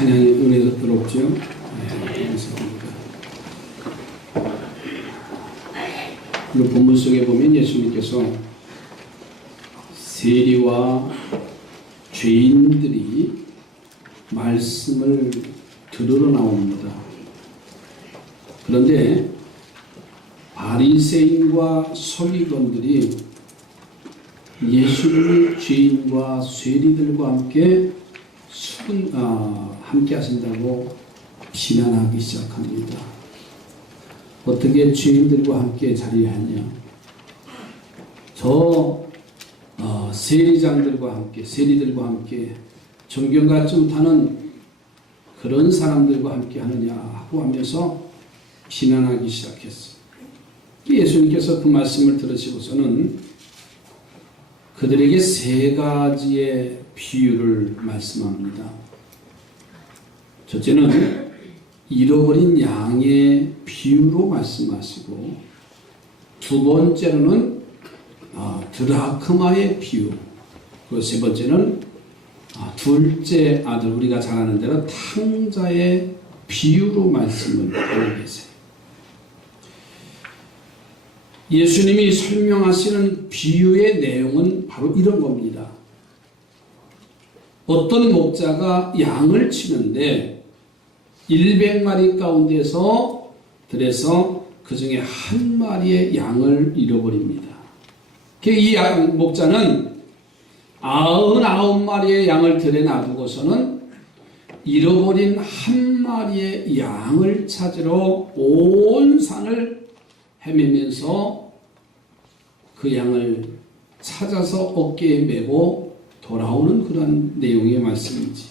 찬양이 은혜롭죠. 네, 감사합니다. 그 본문 속에 보면 예수님께서 세리와 죄인들이 말씀을 들으러 나옵니다. 그런데 바리새인과 서기관들이 예수님이 죄인과 세리들과 함께 함께 하신다고 비난하기 시작합니다. 어떻게 죄인들과 함께 자리하냐? 세리장들과 함께, 세리들과 함께 정경가 좀 타는 그런 사람들과 함께 하느냐 하고 하면서 비난하기 시작했어요. 예수님께서 그 말씀을 들으시고서는 그들에게 세 가지의 비유를 말씀합니다. 첫째는 잃어버린 양의 비유로 말씀하시고, 두 번째로는 드라크마의 비유, 그 세 번째는 둘째 아들, 우리가 잘 아는 대로 탕자의 비유로 말씀을 하고 계세요. 예수님이 설명하시는 비유의 내용은 바로 이런 겁니다. 어떤 목자가 양을 치는데 100마리 가운데서 들에서 그 중에 한 마리의 양을 잃어버립니다. 이 목자는 99마리의 양을 들에 놔두고서는 잃어버린 한 마리의 양을 찾으러 온 산을 헤매면서 그 양을 찾아서 어깨에 메고 돌아오는 그런 내용의 말씀이지.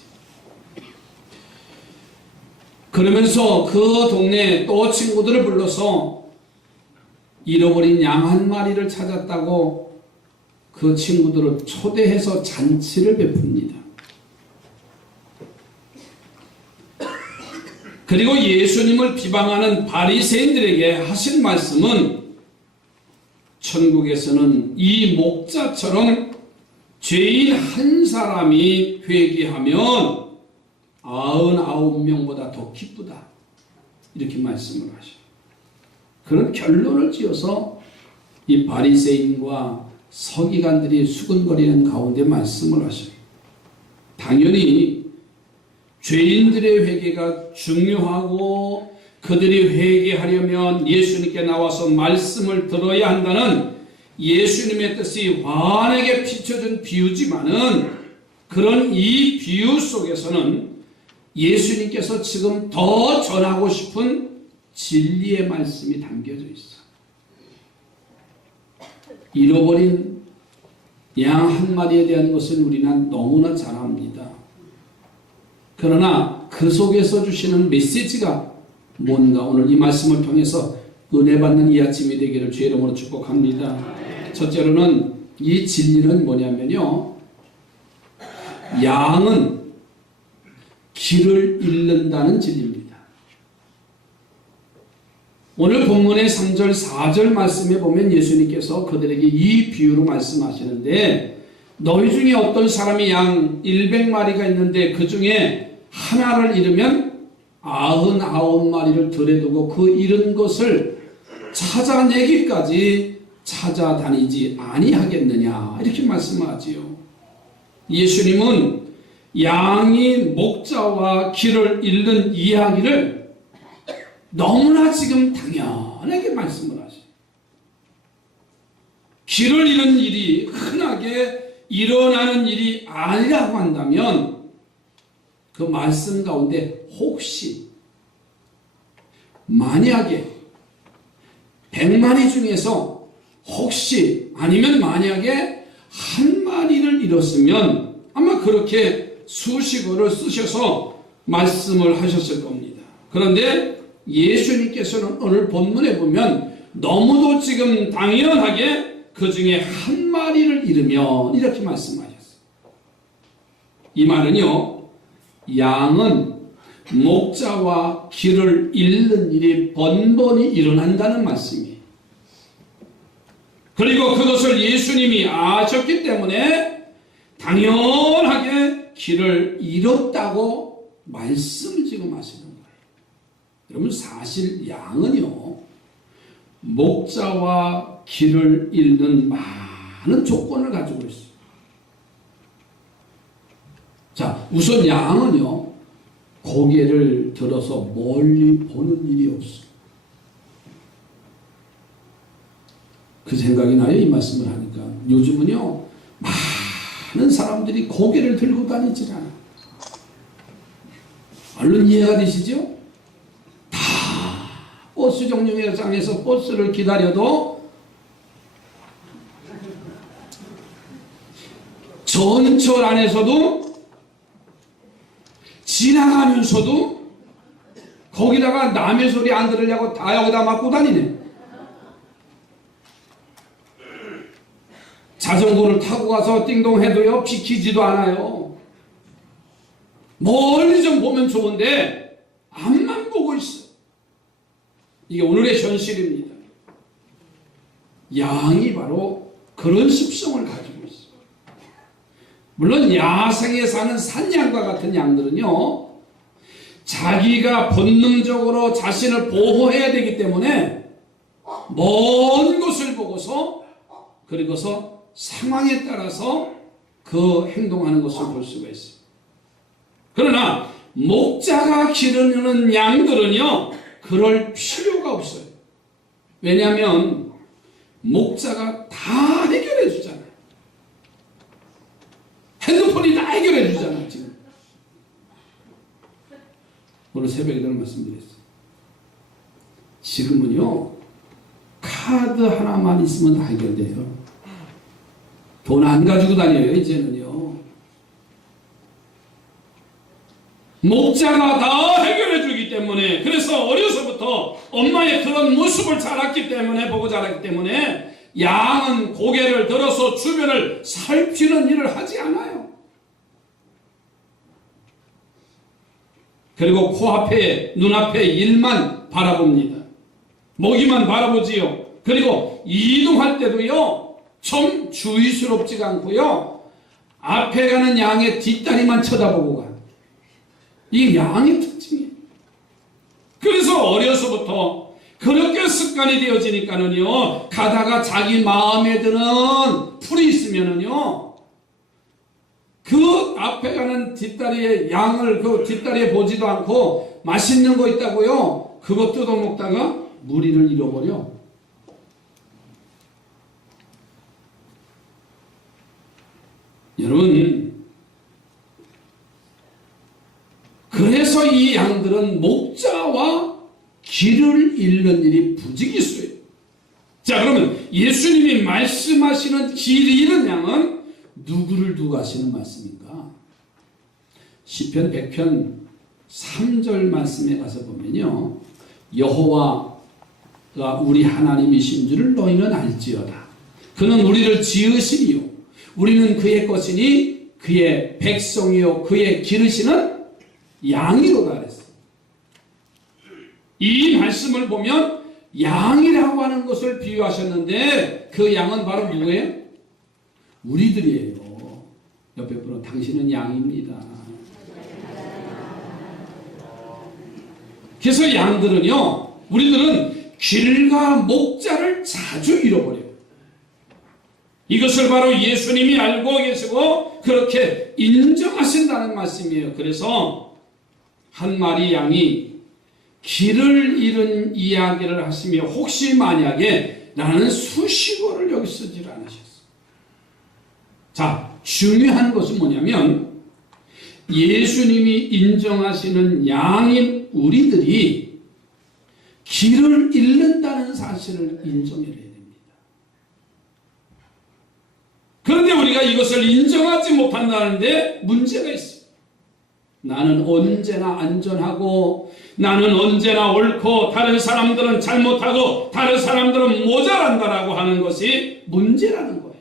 그러면서 그 동네에 또 친구들을 불러서 잃어버린 양 한 마리를 찾았다고 그 친구들을 초대해서 잔치를 베풉니다. 그리고 예수님을 비방하는 바리새인들에게 하신 말씀은 천국에서는 이 목자처럼 죄인 한 사람이 회개하면 99명보다 더 기쁘다, 이렇게 말씀을 하셔요. 그런 결론을 지어서 이 바리새인과 서기관들이 수근거리는 가운데 말씀을 하셔요. 당연히 죄인들의 회개가 중요하고 그들이 회개하려면 예수님께 나와서 말씀을 들어야 한다는 예수님의 뜻이 환하게 비춰진 비유지만은, 그런 이 비유 속에서는 예수님께서 지금 더 전하고 싶은 진리의 말씀이 담겨져 있어. 잃어버린 양 한 마리에 대한 것은 우리는 너무나 잘 압니다. 그러나 그 속에서 주시는 메시지가 뭔가 오늘 이 말씀을 통해서 은혜 받는 이 아침이 되기를 주의 이름으로 축복합니다. 첫째로는 이 진리는 뭐냐면요, 양은 길을 잃는다는 진리입니다. 오늘 본문의 3절 4절 말씀에 보면 예수님께서 그들에게 이 비유로 말씀하시는데, 너희 중에 어떤 사람이 양 100마리가 있는데 그 중에 하나를 잃으면 99마리를 들에 두고 그 잃은 것을 찾아내기까지 찾아다니지 아니하겠느냐, 이렇게 말씀하지요. 예수님은 양이 목자와 길을 잃는 이야기를 너무나 지금 당연하게 말씀을 하셔요. 길을 잃는 일이 흔하게 일어나는 일이 아니라고 한다면 그 말씀 가운데 혹시 만약에 100마리 중에서 혹시 아니면 만약에 한 마리를 잃었으면 아마 그렇게 수식어를 쓰셔서 말씀을 하셨을 겁니다. 그런데 예수님께서는 오늘 본문에 보면 너무도 지금 당연하게 그 중에 한 마리를 잃으면 이렇게 말씀하셨어요. 이 말은요, 양은 목자와 길을 잃는 일이 번번이 일어난다는 말씀이에요. 그리고 그것을 예수님이 아셨기 때문에 당연하게 길을 잃었다고 말씀을 지금 하시는 거예요. 여러분 사실 양은요 목자와 길을 잃는 많은 조건을 가지고 있어요. 자, 우선 양은요 고개를 들어서 멀리 보는 일이 없어요. 그 생각이 나요. 이 말씀을 하니까. 요즘은요 많은 사람들이 고개를 들고 다니질 않아요. 얼른 이해가 되시죠? 다 버스 정류장에서 버스를 기다려도 전철 안에서도 지나가면서도 거기다가 남의 소리 안 들으려고 다 여기다 맞고 다니네. 자전거를 타고 가서 띵동 해도요 비키지도 않아요. 멀리 좀 보면 좋은데 앞만 보고 있어. 이게 오늘의 현실입니다. 양이 바로 그런 습성을 가지고 있어. 물론 야생에 사는 산양과 같은 양들은요 자기가 본능적으로 자신을 보호해야 되기 때문에 먼 곳을 보고서 그리고서 상황에 따라서 그 행동하는 것을 볼 수가 있어요. 그러나 목자가 기르는 양들은요 그럴 필요가 없어요. 왜냐하면 목자가 다 해결해 주잖아요. 핸드폰이 다 해결해 주잖아요. 지금 오늘 새벽에 그런 말씀드렸어요. 지금은요 카드 하나만 있으면 다 해결돼요. 돈 안 가지고 다녀요. 이제는요 목자가 다 해결해 주기 때문에, 그래서 어려서부터 엄마의 그런 모습을 자랐기 때문에, 보고 자랐기 때문에 양은 고개를 들어서 주변을 살피는 일을 하지 않아요. 그리고 코앞에 눈앞에 일만 바라봅니다. 먹이만 바라보지요. 그리고 이동할 때도요 좀 주의스럽지가 않고요 앞에 가는 양의 뒷다리만 쳐다보고 가요. 이 양의 특징이에요. 그래서 어려서부터 그렇게 습관이 되어지니까는요 가다가 자기 마음에 드는 풀이 있으면은요 그 앞에 가는 뒷다리에 양을 그 뒷다리에 보지도 않고 맛있는 거 있다고요 그거 뜯어먹다가 무리를 잃어버려. 여러분 그래서 이 양들은 목자와 길을 잃는 일이 부지기수예요. 자, 그러면 예수님이 말씀하시는 길 잃은 양은 누구를 두고 하시는 말씀입니까? 시편 100편 3절 말씀에 가서 보면요 여호와가 우리 하나님이신 줄을 너희는 알지어다. 그는 우리를 지으시니요 우리는 그의 것이니 그의 백성이요 그의 기르시는 양이로다 그랬어요. 이 말씀을 보면 양이라고 하는 것을 비유하셨는데 그 양은 바로 누구예요? 우리들이에요. 옆에 분은 당신은 양입니다. 그래서 양들은요 우리들은 길과 목자를 자주 잃어버려요. 이것을 바로 예수님이 알고 계시고 그렇게 인정하신다는 말씀이에요. 그래서 한 마리 양이 길을 잃은 이야기를 하시며 혹시 만약에 나는 수식어를 여기 쓰질 않으셨어요. 자, 중요한 것은 뭐냐면 예수님이 인정하시는 양인 우리들이 길을 잃는다는 사실을 인정해야 됩니다. 그런데 우리가 이것을 인정하지 못한다는데 문제가 있어요. 나는 언제나 안전하고 나는 언제나 옳고 다른 사람들은 잘못하고 다른 사람들은 모자란다라고 하는 것이 문제라는 거예요.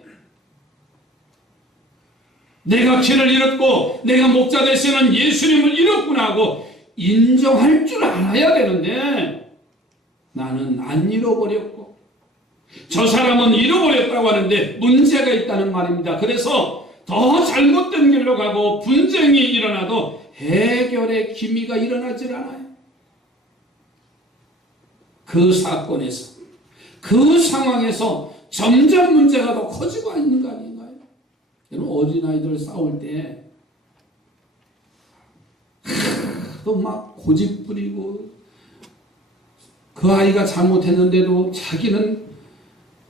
내가 길을 잃었고 내가 목자 되시는 예수님을 잃었구나 하고 인정할 줄 알아야 되는데 나는 안 잃어버렸고 저 사람은 잃어버렸다고 하는데 문제가 있다는 말입니다. 그래서 더 잘못된 길로 가고 분쟁이 일어나도 해결의 기미가 일어나질 않아요. 그 사건에서, 그 상황에서 점점 문제가 더 커지고 있는 거 아닌가요? 여러분, 어린아이들 싸울 때 또 막 고집 부리고, 그 아이가 잘못했는데도 자기는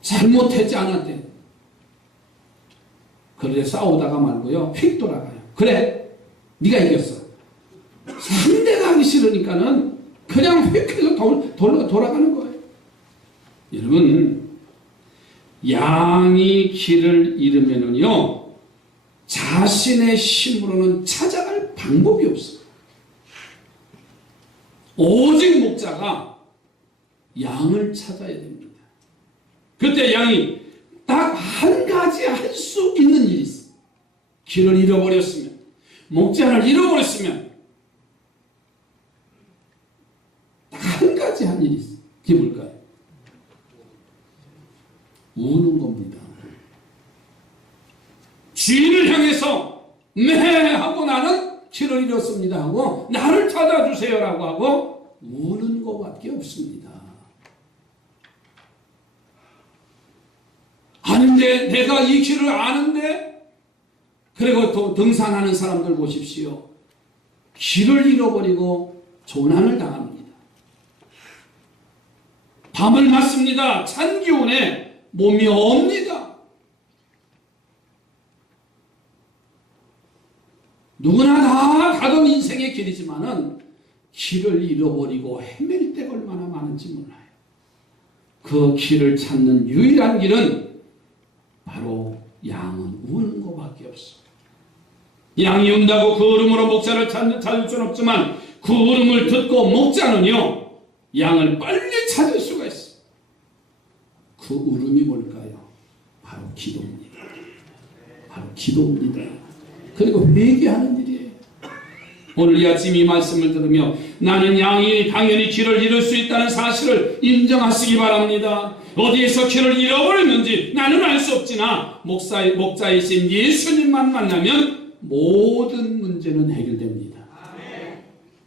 잘못하지 않았대. 그래 싸우다가 말고요, 휙 돌아가요. 그래, 네가 이겼어. 상대가 하기 싫으니까는 그냥 휙 해서 돌아가는 거예요. 여러분, 양이 길을 잃으면은요, 자신의 힘으로는 찾아갈 방법이 없어요. 오직 목자가 양을 찾아야 됩니다. 그때 양이 딱 한 가지 할 수 있는 일이 있어요. 길을 잃어버렸으면, 목자를 잃어버렸으면 딱 한 가지 한 일이 있어요. 그게 뭘까요? 우는 겁니다. 주인을 향해서 네 하고 나는 길을 잃었습니다 하고 나를 찾아주세요라고 하고 우는 것밖에 없습니다. 아는데, 내가 이 길을 아는데, 그리고 또 등산하는 사람들 보십시오. 길을 잃어버리고 조난을 당합니다. 밤을 맞습니다. 찬 기온에 몸이 옵니다. 누구나 다 가던 인생의 길이지만은 길을 잃어버리고 헤맬 때가 얼마나 많은지 몰라요. 그 길을 찾는 유일한 길은 바로 양은 우는 것밖에 없어. 양이 운다고 그 울음으로 목자를 찾을 수는 없지만 그 울음을 듣고 목자는요, 양을 빨리 찾을 수가 있어. 그 울음이 뭘까요? 바로 기도입니다. 바로 기도입니다. 그리고 회개하는 일이에요. 오늘 이 아침 이 말씀을 들으며 나는 양이 당연히 길을 잃을 수 있다는 사실을 인정하시기 바랍니다. 어디에서 길을 잃어버렸는지 나는 알 수 없지나 목자이신 예수님만 만나면 모든 문제는 해결됩니다.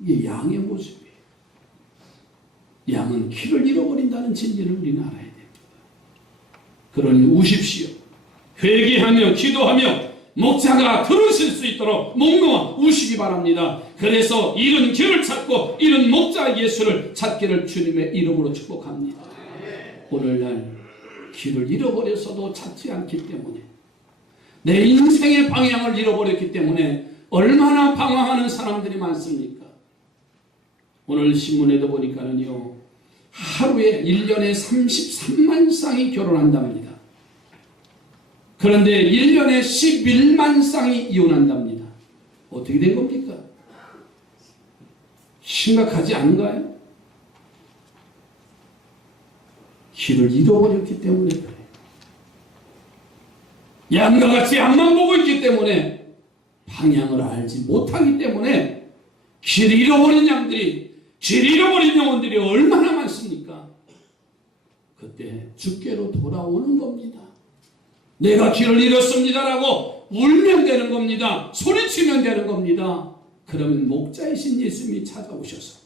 이게 양의 모습이에요. 양은 길을 잃어버린다는 진리를 우리는 알아야 됩니다. 그러니 우십시오. 회개하며 기도하며 목자가 들으실 수 있도록 목놓아 우시기 바랍니다. 그래서 잃은 길을 찾고 잃은 목자 예수를 찾기를 주님의 이름으로 축복합니다. 오늘날 길을 잃어버렸어도 찾지 않기 때문에, 내 인생의 방향을 잃어버렸기 때문에 얼마나 방황하는 사람들이 많습니까? 오늘 신문에도 보니까는요, 하루에 1년에 33만 쌍이 결혼한답니다. 그런데 1년에 11만 쌍이 이혼한답니다. 어떻게 된 겁니까? 심각하지 않은가요? 길을 잃어버렸기 때문에 그래요. 양과 같이 앞만 보고 있기 때문에, 방향을 알지 못하기 때문에 길을 잃어버린 양들이, 길을 잃어버린 영혼들이 얼마나 많습니까? 그때 주께로 돌아오는 겁니다. 내가 길을 잃었습니다라고 울면 되는 겁니다. 소리치면 되는 겁니다. 그러면 목자이신 예수님이 찾아오셔서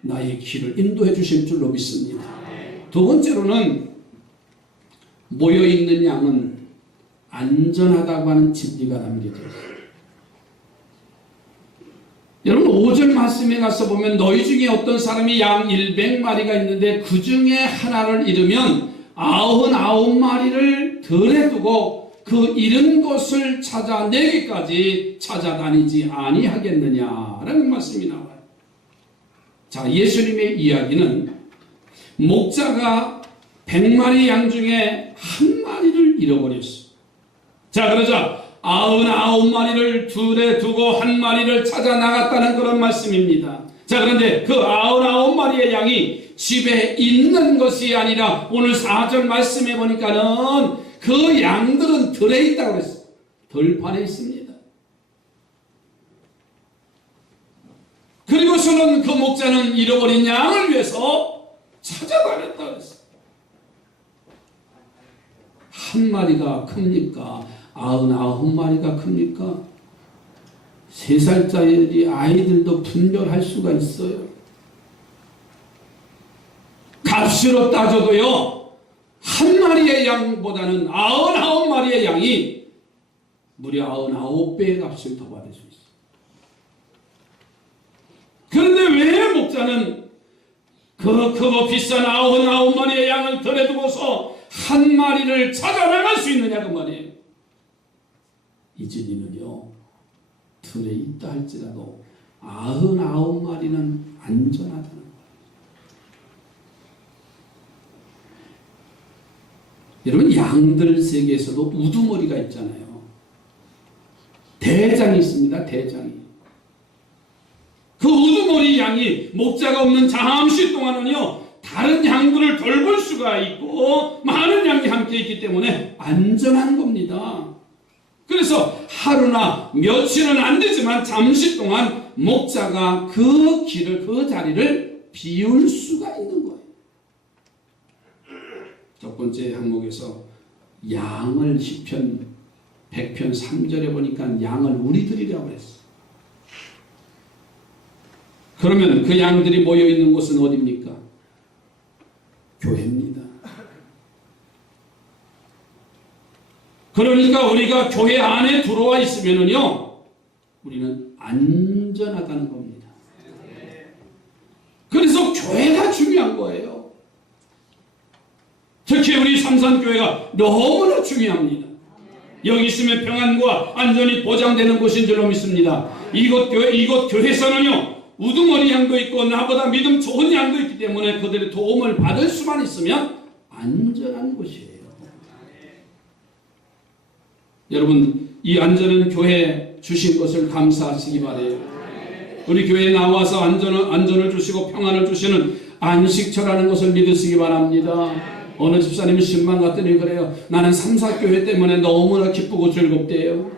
나의 길을 인도해 주실 줄로 믿습니다. 두 번째로는 모여있는 양은 안전하다고 하는 진리가 담겨져 있어요. 여러분, 5절 말씀에 가서 보면 너희 중에 어떤 사람이 양 100마리가 있는데 그 중에 하나를 잃으면 99마리를 들에 두고 그 잃은 것을 찾아내기까지 찾아다니지 아니하겠느냐라는 말씀이 나와요. 자, 예수님의 이야기는 목자가 100마리 양 중에 한 마리를 잃어버렸어요. 자, 그러자 99마리를 둘에 두고 한 마리를 찾아 나갔다는 그런 말씀입니다. 자, 그런데 그 99마리의 양이 집에 있는 것이 아니라 오늘 4절 말씀해 보니까는 그 양들은 들에 있다고 그랬어요. 들판에 있습니다. 그리고서는 그 목자는 잃어버린 양을 위해서 찾아다녔다고 그랬어요. 한 마리가 큽니까? 99마리가 큽니까? 3살짜리 아이들도 분별할 수가 있어요. 값으로 따져도요, 한 마리의 양보다는 99마리의 양이 무려 99배의 값을 더 받을 수 있어요. 그런데 왜 목자는 그 크고 비싼 99마리의 양을 덜에 두고서 한 마리를 찾아나갈 수 있느냐 그 말이에요. 이 진리는요, 들에 있다 할지라도 99마리는 안전하다는 거예요. 여러분, 양들 세계에서도 우두머리가 있잖아요. 대장이 있습니다. 대장이. 그 우두머리 양이 목자가 없는 잠시 동안은요, 다른 양들을 돌볼 수가 있고 많은 양이 함께 있기 때문에 안전한 겁니다. 그래서 하루나 며칠은 안 되지만 잠시 동안 목자가 그 길을, 그 자리를 비울 수가 있는 거예요. 첫 번째 항목에서 양을 시편 100편 3절에 보니까 양을 우리들이라고 했어. 그러면 그 양들이 모여있는 곳은 어디입니까? 교회입니다. 그러니까 우리가 교회 안에 들어와 있으면은요, 우리는 안전하다는 겁니다. 그래서 교회가 중요한 거예요. 특히 우리 삼산교회가 너무나 중요합니다. 여기 있으면 평안과 안전이 보장되는 곳인 줄로 믿습니다. 이곳 교회에서는요, 우두머리 양도 있고 나보다 믿음 좋은 양도 있기 때문에 그들의 도움을 받을 수만 있으면 안전한 곳이에요. 여러분, 이 안전한 교회 주신 것을 감사하시기 바라요. 우리 교회에 나와서 안전을 주시고 평안을 주시는 안식처라는 것을 믿으시기 바랍니다. 어느 집사님은 신방 갔더니 그래요. 나는 삼사교회 때문에 너무나 기쁘고 즐겁대요.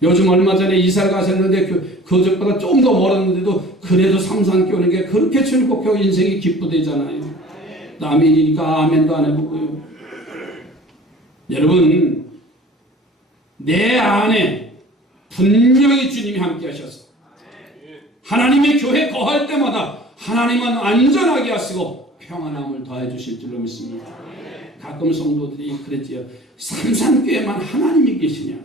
요즘 얼마 전에 이사를 가셨는데 그것보다 좀 더 멀었는데도 그래도 삼산교회는 게 그렇게 즐겁고 인생이 기쁘대잖아요. 남의 일이니까 아멘도 안 해보고요. 여러분, 내 안에 분명히 주님이 함께 하셔서 하나님의 교회 거할 때마다 하나님은 안전하게 하시고 평안함을 더해 주실 줄로 믿습니다. 가끔 성도들이 그랬지요. 삼산교회만 하나님이 계시냐?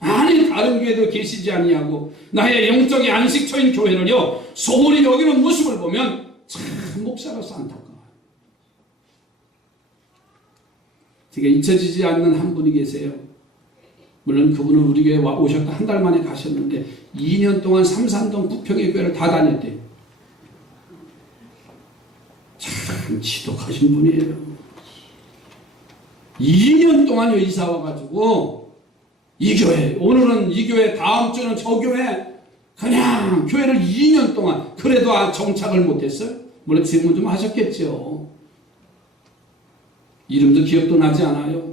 아니, 다른 교회도 계시지 아니하고 나의 영적인 안식처인 교회를요, 소홀히 여기는 모습을 보면 참 목사로서 안타까워요. 제가 잊혀지지 않는 한 분이 계세요. 물론 그분은 우리 교회에 오셨다 한 달 만에 가셨는데 2년 동안 삼산동 부평의 교회를 다 다녔대요. 참 지독하신 분이에요. 2년 동안요, 이사 와가지고 이 교회, 오늘은 이 교회, 다음 주는 저 교회, 그냥 교회를 2년 동안, 그래도 정착을 못했어요. 물론 질문 좀 하셨겠죠. 이름도 기억도 나지 않아요.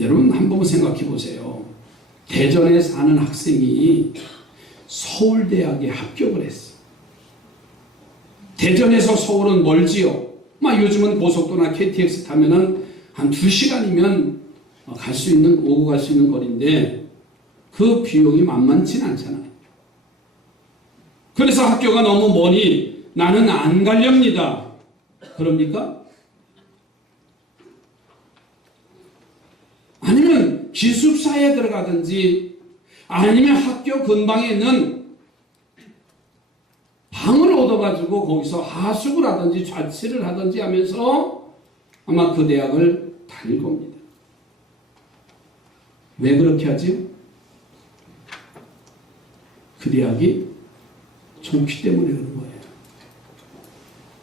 여러분, 한 번 생각해 보세요. 대전에 사는 학생이 서울대학에 합격을 했어. 대전에서 서울은 멀지요. 요즘은 고속도로나 KTX 타면은 한 2시간이면 갈 수 있는, 오고 갈 수 있는 거리인데 그 비용이 만만치 않잖아요. 그래서 학교가 너무 머니 나는 안 가렵니다. 그럽니까? 아니면 기숙사에 들어가든지 아니면 학교 근방에 있는 방을 얻어가지고 거기서 하숙을 하든지 자취를 하든지 하면서 아마 그 대학을 다닐 겁니다. 왜 그렇게 하지? 그 대학이 좋기 때문에 그런 거예요.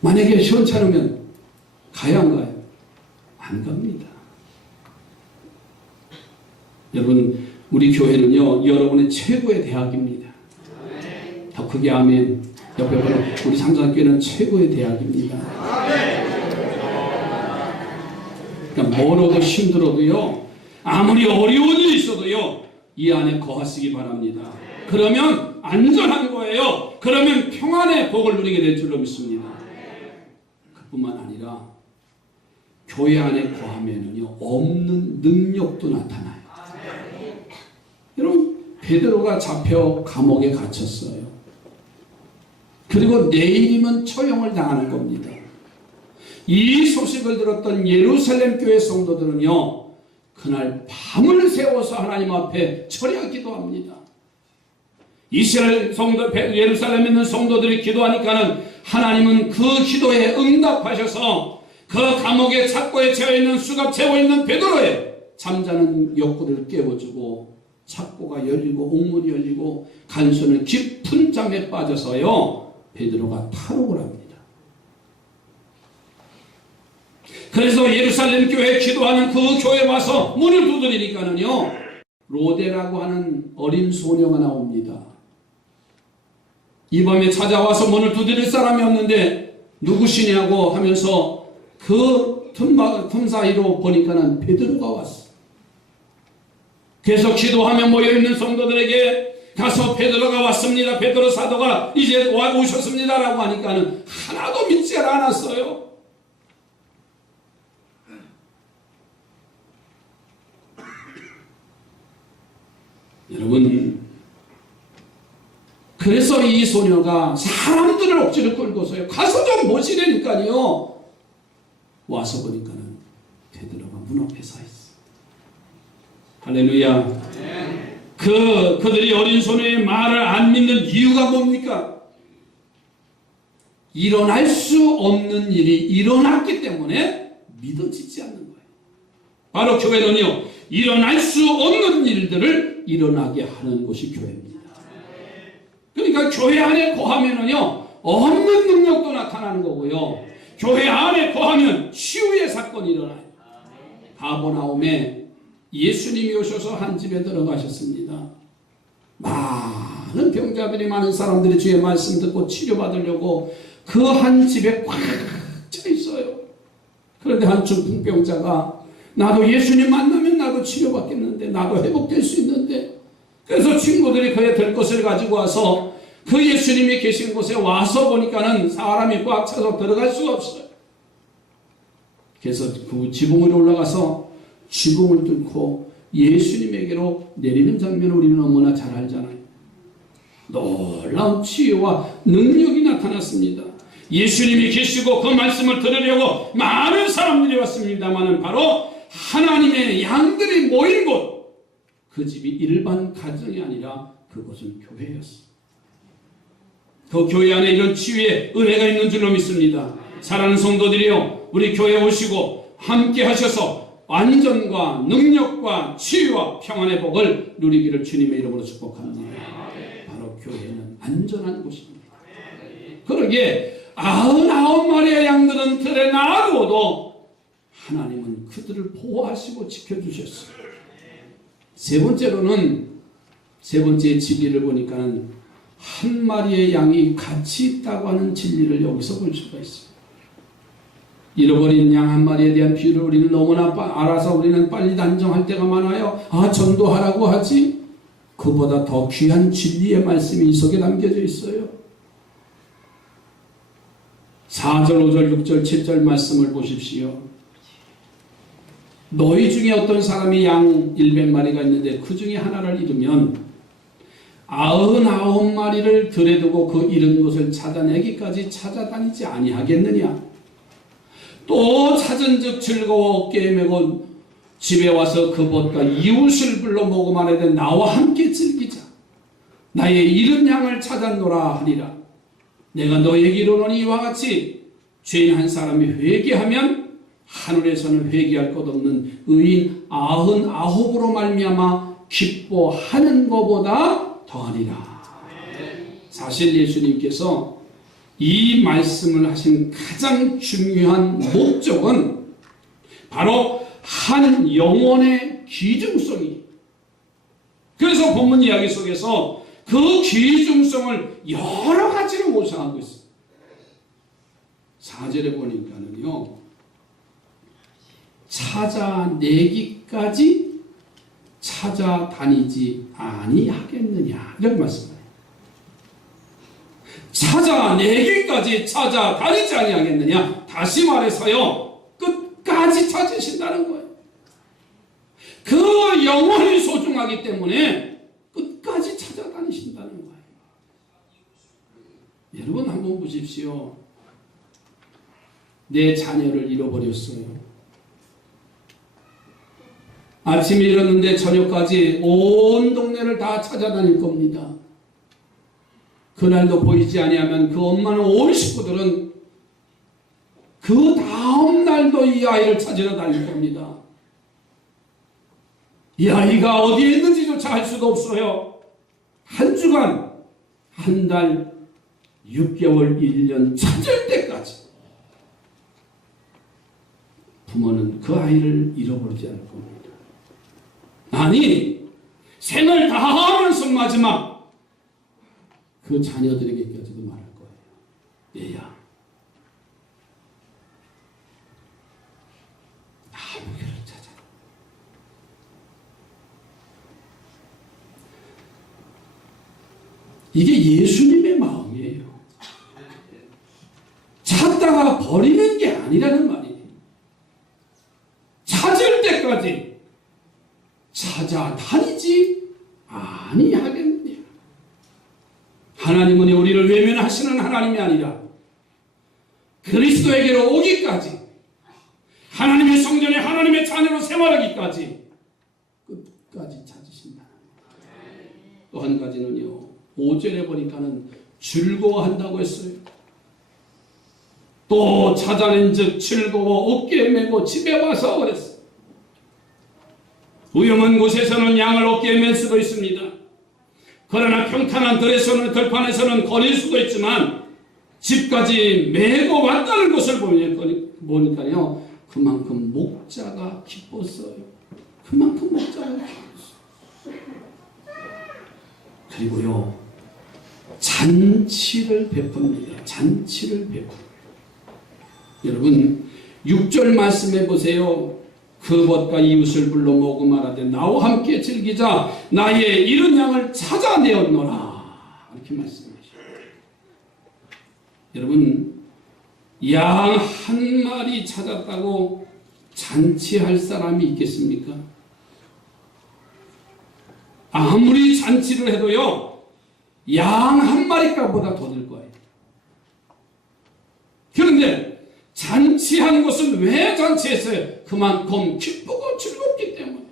만약에 시원찮으면 가야 안 가요? 안 갑니다. 여러분, 우리 교회는요, 여러분의 최고의 대학입니다. 더 크게 아멘. 옆에 우리 삼산교회는 최고의 대학입니다. 그러니까 멀어도 힘들어도요, 아무리 어려운 일이 있어도요, 이 안에 거하시기 바랍니다. 그러면 안전한 거예요. 그러면 평안의 복을 누리게 될 줄로 믿습니다. 그뿐만 아니라 교회 안에 거하면은요, 없는 능력도 나타나요. 여러분, 베드로가 잡혀 감옥에 갇혔어요. 그리고 내일이면 처형을 당하는 겁니다. 이 소식을 들었던 예루살렘 교회 성도들은요, 그날 밤을 새워서 하나님 앞에 철야 기도합니다. 이스라엘 성도, 예루살렘에 있는 성도들이 기도하니까는 하나님은 그 기도에 응답하셔서 그 감옥에 착고에 채워있는 수갑 채워있는 베드로의 잠자는 욕구를 깨워주고 착고가 열리고 옥문이 열리고 간수는 깊은 잠에 빠져서요, 베드로가 탈옥을 합니다. 그래서 예루살렘 교회에 기도하는 그 교회에 와서 문을 두드리니까는요, 로데라고 하는 어린 소녀가 나옵니다. 이 밤에 찾아와서 문을 두드릴 사람이 없는데 누구시냐고 하면서 그 틈 사이로 보니까는 베드로가 왔어. 그래서 기도하며 모여있는 성도들에게 가서 베드로가 왔습니다, 베드로 사도가 이제 오셨습니다 라고 하니까는 하나도 믿지 않았어요. 여러분, 그래서 이 소녀가 사람들을 억지로 끌고서요, 가서 좀 보시라니까요. 와서 보니까는 베드로가 문 앞에 서 있어. 할렐루야. 그들이 어린 소녀의 말을 안 믿는 이유가 뭡니까? 일어날 수 없는 일이 일어났기 때문에 믿어지지 않는 거예요. 바로 교회는요, 일어날 수 없는 일들을 일어나게 하는 곳이 교회입니다. 그러니까 교회 안에 거하면은요, 없는 능력도 나타나는 거고요, 교회 안에 거하면 치유의 사건이 일어나요. 가버나움에 예수님이 오셔서 한 집에 들어가셨습니다. 많은 병자들이, 많은 사람들이 주의 말씀 듣고 치료받으려고 그 한 집에 꽉 차 있어요. 그런데 한 중풍병자가 나도 예수님 만나면 나도 치료받겠는데, 나도 회복될 수 있는데, 그래서 친구들이 그의 될 것을 가지고 와서 그 예수님이 계신 곳에 와서 보니까는 사람이 꽉 차서 들어갈 수가 없어요. 그래서 그 지붕 위로 올라가서 지붕을 뚫고 예수님에게로 내리는 장면을 우리는 너무나 잘 알잖아요. 놀라운 치유와 능력이 나타났습니다. 예수님이 계시고 그 말씀을 들으려고 많은 사람들이 왔습니다만, 바로 하나님의 양들이 모인 곳, 그 집이 일반 가정이 아니라 그곳은 교회였어요. 그 교회 안에 이런 치유의 은혜가 있는 줄로 믿습니다. 사랑하는 성도들이요, 우리 교회에 오시고 함께 하셔서 안전과 능력과 치유와 평안의 복을 누리기를 주님의 이름으로 축복합니다. 바로 교회는 안전한 곳입니다. 그러기에 99마리의 양들은 들에 나가고도 하나님은 그들을 보호하시고 지켜주셨어요. 세 번째 진리를 보니까는 한 마리의 양이 같이 있다고 하는 진리를 여기서 볼 수가 있어요. 잃어버린 양 한 마리에 대한 비유를 우리는 너무나 알아서 우리는 빨리 단정할 때가 많아요. 전도하라고 하지? 그보다 더 귀한 진리의 말씀이 이 속에 담겨져 있어요. 4절, 5절, 6절, 7절 말씀을 보십시오. 너희 중에 어떤 사람이 양 100마리가 있는데 그 중에 하나를 잃으면 99마리를 들에 두고 그 잃은 것을 찾아내기까지 찾아다니지 아니하겠느냐? 또 찾은즉 즐거워 어깨에 메고 집에 와서 그것과 이웃을 불러 모고 말하되 나와 함께 즐기자. 나의 잃은 양을 찾았노라 하리라. 내가 너에게 이르노니 이와 같이 죄인 한 사람이 회개하면 하늘에서는 회개할 것 없는 의인 99으로 말미암아 기뻐하는 것보다 더하리라. 사실 예수님께서 이 말씀을 하신 가장 중요한 목적은 바로 한 영혼의 귀중성이, 그래서 본문 이야기 속에서 그 귀중성을 여러 가지로 묘사하고 있어요. 4절에 보니까는요, 찾아내기까지 찾아다니지 아니하겠느냐 이렇게 말씀해요. 찾아내기까지 찾아다니지 아니하겠느냐. 다시 말해서요, 끝까지 찾으신다는 거예요. 그 영혼이 소중하기 때문에 끝까지 찾아다니신다는 거예요. 여러분 한번 보십시오. 내 자녀를 잃어버렸어요. 아침에 일어났는데 저녁까지 온 동네를 다 찾아다닐 겁니다. 그날도 보이지 아니하면 그 엄마는 온 식구들은 그 다음 날도 이 아이를 찾으러 다닐 겁니다. 이 아이가 어디에 있는지조차 알 수도 없어요. 한 주간, 한 달, 6개월, 1년 찾을 때까지 부모는 그 아이를 잃어버리지 않을 겁니다. 아니, 생을 다하면서 마지막 그 자녀들에게까지도 말할 거예요. 얘야, 아무개를 찾아. 이게 예수님의 마음이에요. 찾다가 버리는 게 아니라는 말이에요. 찾을 때까지 찾아다니지 아니하겠느냐. 하나님은 우리를 외면하시는 하나님이 아니라 그리스도에게로 오기까지, 하나님의 성전에 하나님의 자녀로 생활하기까지 끝까지 찾으신다. 또 한 가지는요, 5절에 보니까는 즐거워한다고 했어요. 또 찾아낸 즉 즐거워 어깨에 메고 집에 와서 그랬어요. 위험한 곳에서는 양을 어깨에 맨 수도 있습니다. 그러나 평탄한 들판에서는 거릴 수도 있지만 집까지 메고 왔다는 것을 보니까요, 그만큼 목자가 기뻤어요. 그만큼 목자가 기뻤어요. 그리고요, 잔치를 베풉니다. 잔치를 베풉니다. 여러분 6절 말씀해 보세요. 그 벗과 이웃을 불러 모으고 말하되 나와 함께 즐기자. 나의 잃은 양을 찾아내었노라. 이렇게 말씀하시죠. 여러분, 양 한 마리 찾았다고 잔치할 사람이 있겠습니까? 아무리 잔치를 해도요, 양 한 마리값보다 더 들 거예요. 그런데 잔치한 것은 왜 잔치했어요? 그만큼 기쁘고 즐겁기 때문에.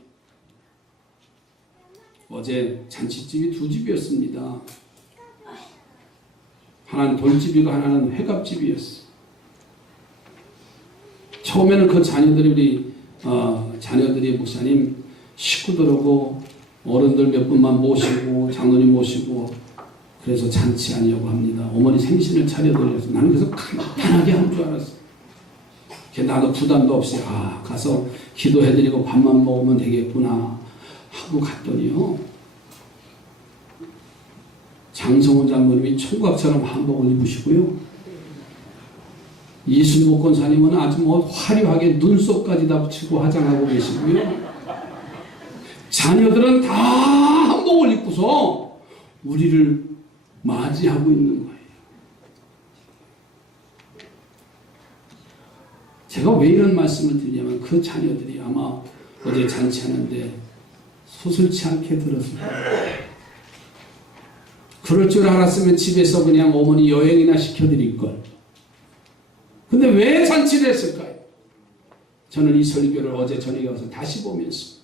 어제 잔치집이 두 집이었습니다. 하나는 돌집이고 하나는 회갑집이었어요. 처음에는 그 자녀들이 자녀들이 목사님 식구들하고 어른들 몇 분만 모시고 장로님 모시고 그래서 잔치하려고 합니다. 어머니 생신을 차려드려서 나는 그래서 간단하게 한 줄 알았어. 나도 부담도 없이 가서 기도해드리고 밥만 먹으면 되겠구나 하고 갔더니요, 장성훈 장모님이 총각처럼 한복을 입으시고요, 이순복 권사님은 아주 화려하게 눈썹까지 다 붙이고 화장하고 계시고요, 자녀들은 다 한복을 입고서 우리를 맞이하고 있는 거예요. 제가 왜 이런 말씀을 드리냐면 그 자녀들이 아마 어제 잔치하는데 소설치 않게 들었을 거예요. 그럴 줄 알았으면 집에서 그냥 어머니 여행이나 시켜드릴걸. 근데 왜 잔치를 했을까요? 저는 이 설교를 어제 저녁에 와서 다시 보면서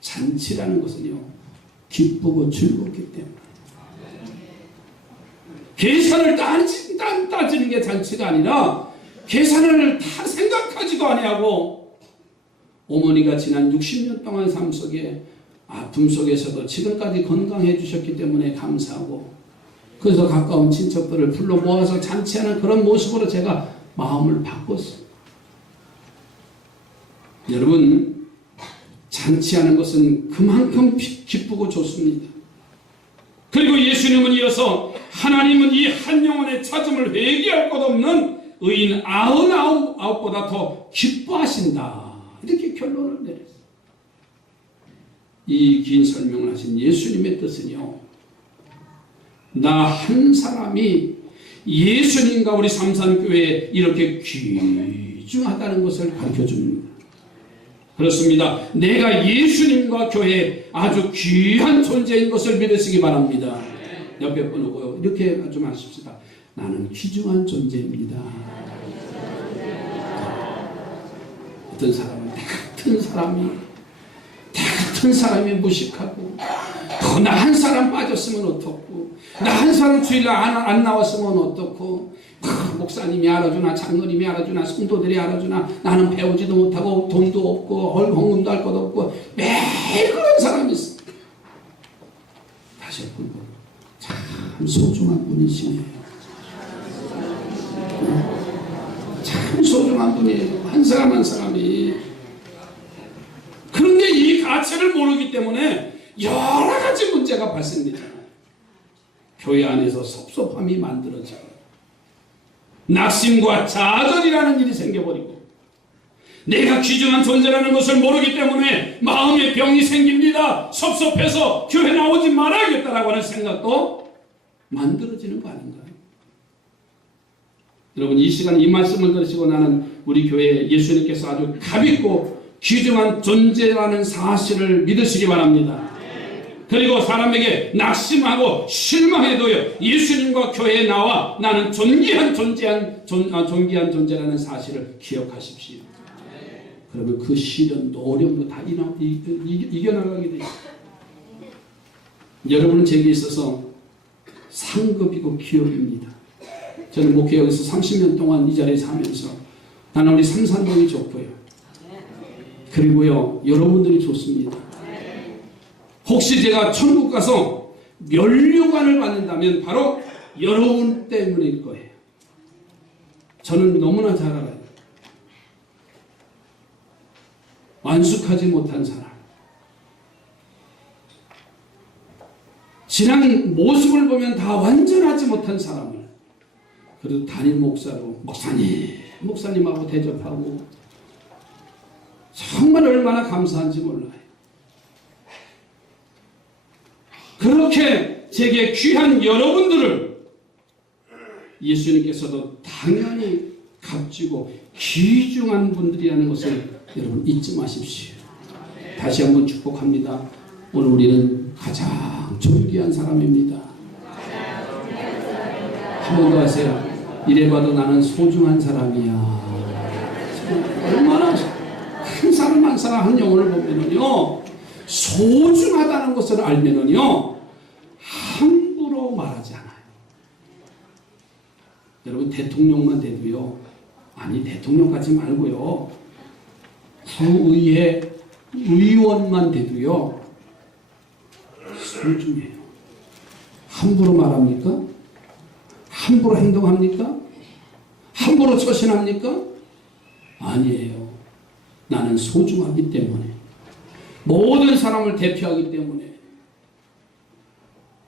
잔치라는 것은요, 기쁘고 즐겁기 때문에. 계산을 따지는 게 잔치가 아니라 계산을 다 생각하지도 아니하고 어머니가 지난 60년 동안 삶 속에 아픔 속에서도 지금까지 건강해 주셨기 때문에 감사하고, 그래서 가까운 친척들을 불러 모아서 잔치하는 그런 모습으로 제가 마음을 바꿨어요. 여러분, 잔치하는 것은 그만큼 기쁘고 좋습니다. 그리고 예수님은 이어서 하나님은 이 한 영혼의 찾음을 회개할 것 없는 의인 99보다 더 기뻐하신다. 이렇게 결론을 내렸어요. 이 긴 설명을 하신 예수님의 뜻은요, 나 한 사람이 예수님과 우리 삼산교회에 이렇게 귀중하다는 것을 가르쳐줍니다. 그렇습니다. 내가 예수님과 교회에 아주 귀한 존재인 것을 믿으시기 바랍니다. 옆에 분하고 이렇게 좀 하십시다. 나는 귀중한 존재입니다. 어떤 사람은 내 같은 사람이 무식하고 나 한 사람 빠졌으면 어떻고 나 한 사람 주일날 안 나왔으면 어떻고 목사님이 알아주나 장로님이 알아주나 성도들이 알아주나 나는 배우지도 못하고 돈도 없고 헌금도 할 것도 없고 매일 그런 사람이 있어. 다시 한번 참 소중한 분이시네요. 참 소중한 분이에요. 한 사람 한 사람이. 그런데 이 가치를 모르기 때문에 여러 가지 문제가 발생되잖아요. 교회 안에서 섭섭함이 만들어지고 낙심과 좌절이라는 일이 생겨버리고 내가 귀중한 존재라는 것을 모르기 때문에 마음의 병이 생깁니다. 섭섭해서 교회 나오지 말아야겠다라고 하는 생각도 만들어지는 거 아닌가요? 여러분 이 시간 이 말씀을 들으시고 나는 우리 교회에 예수님께서 아주 값있고 귀중한 존재라는 사실을 믿으시기 바랍니다. 그리고 사람에게 낙심하고 실망해도요 예수님과 교회에 나와 나는 존귀한 존재라는 사실을 기억하십시오. 그러면 그 시련도 어려움도 다 이겨나가게 돼요. 여러분은 제게 있어서 상급이고 기업입니다. 저는 목회역에서 30년 동안 이 자리에서 하면서 나는 우리 삼산동이 좋고요. 그리고요 여러분들이 좋습니다. 혹시 제가 천국 가서 면류관을 받는다면 바로 여러분 때문일 거예요. 저는 너무나 잘 알아요. 완숙하지 못한 사람. 지난 모습을 보면 다 완전하지 못한 사람을 그래도 담임 목사로 목사님하고 대접하고 정말 얼마나 감사한지 몰라요. 그렇게 제게 귀한 여러분들을 예수님께서도 당연히 값지고 귀중한 분들이라는 것을 여러분 잊지 마십시오. 다시 한번 축복합니다. 오늘 우리는 가장 존귀한 사람입니다. 한 번 더 하세요. 이래봐도 나는 소중한 사람이야. 얼마나 한 사람 한 사람 한 영혼을 보면은요 소중하다는 것을 알면은요 함부로 말하지 않아요. 여러분 대통령만 돼도요 아니 대통령까지 말고요 구의회 의원만 돼도요 소중해요. 함부로 말합니까? 함부로 행동합니까? 함부로 처신합니까? 아니에요. 나는 소중하기 때문에 모든 사람을 대표하기 때문에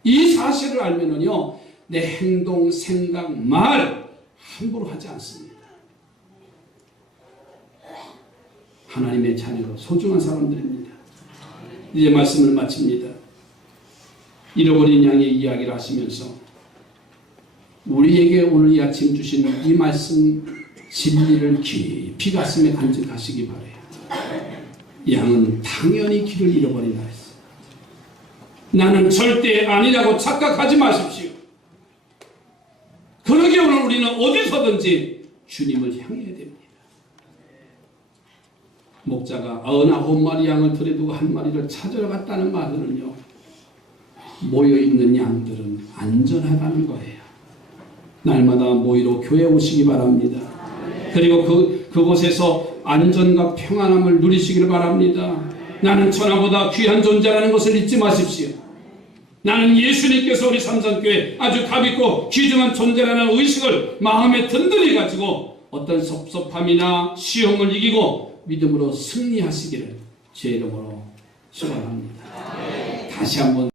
이 사실을 알면은요 내 행동, 생각, 말 함부로 하지 않습니다. 하나님의 자녀로 소중한 사람들입니다. 이제 말씀을 마칩니다. 잃어버린 양의 이야기를 하시면서 우리에게 오늘 이 아침 주신 이 말씀 진리를 깊이 가슴에 간직하시기 바라요. 양은 당연히 길을 잃어버린다 했어요. 나는 절대 아니라고 착각하지 마십시오. 그러게 오늘 우리는 어디서든지 주님을 향해야 됩니다. 목자가 99마리 양을 들여두고 한 마리를 찾으러 갔다는 말은요 모여있는 양들은 안전하다는 거예요. 날마다 모이러 교회에 오시기 바랍니다. 그리고 그곳에서 안전과 평안함을 누리시기를 바랍니다. 나는 천하보다 귀한 존재라는 것을 잊지 마십시오. 나는 예수님께서 우리 삼산교회 아주 값있고 귀중한 존재라는 의식을 마음에 든든히 가지고 어떤 섭섭함이나 시험을 이기고 믿음으로 승리하시기를 제 이름으로 축원합니다. 다시 한번